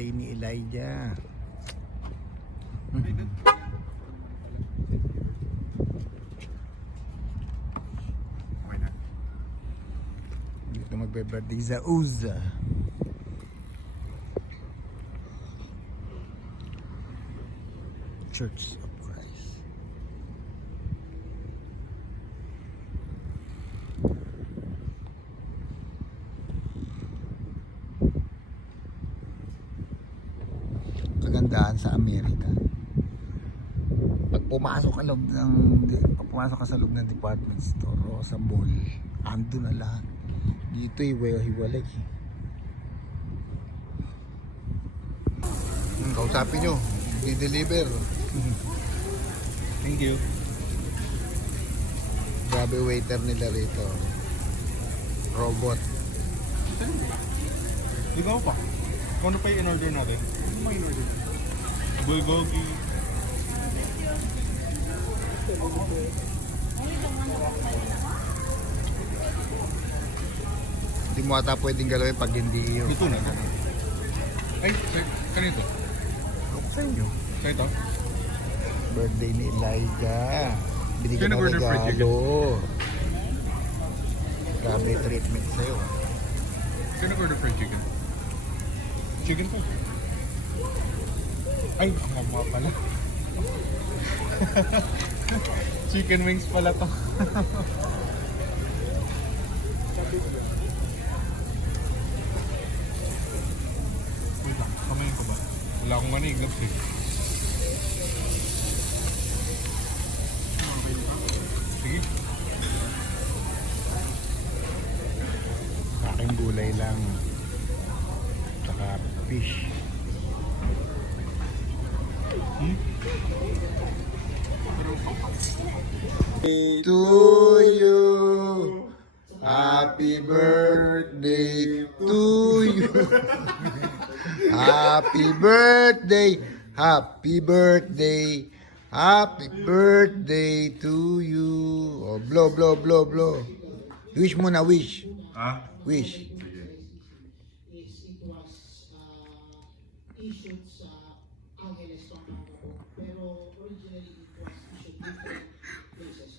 birthday ni Elijah. Okay na. Dito magbe-birthday sa Uza. Church of Christ. Kagandahan sa Amerika. Pag pumasok ka sa loob ng department store o sa mall, ando na lahat. Dito hiwalay. Kausapin nyo, di-deliver. Thank you. Grabe waiter nila rito. Robot. Ikaw pa. Kung ano pa yung in-order natin? Ano mo in-order? Bulgogi. Hindi mo ata pwedeng galawin pag hindi yun. Ito na. Ay, kanito? Ako sa inyo. Sa ito? Birthday ni Elijah. Binigyan Sino ng order fried regalo. Grabe treatment sa'yo. Sino order fried chicken? Chicken po. Ay, ang mama pala. Chicken wings pala to. Wait lang, kamayin ko ba? Wala akong mani, gloves eh. Sige. Aking gulay lang. Tsaka fish. To you. Happy birthday to you. Happy birthday. Happy birthday. Happy birthday to you. Oh, blow, blow, blow, blow. Wish muna, wish. Ah? Wish. Is it was issued sa Angeles, Pampanga po. Pero originally it was issued different places.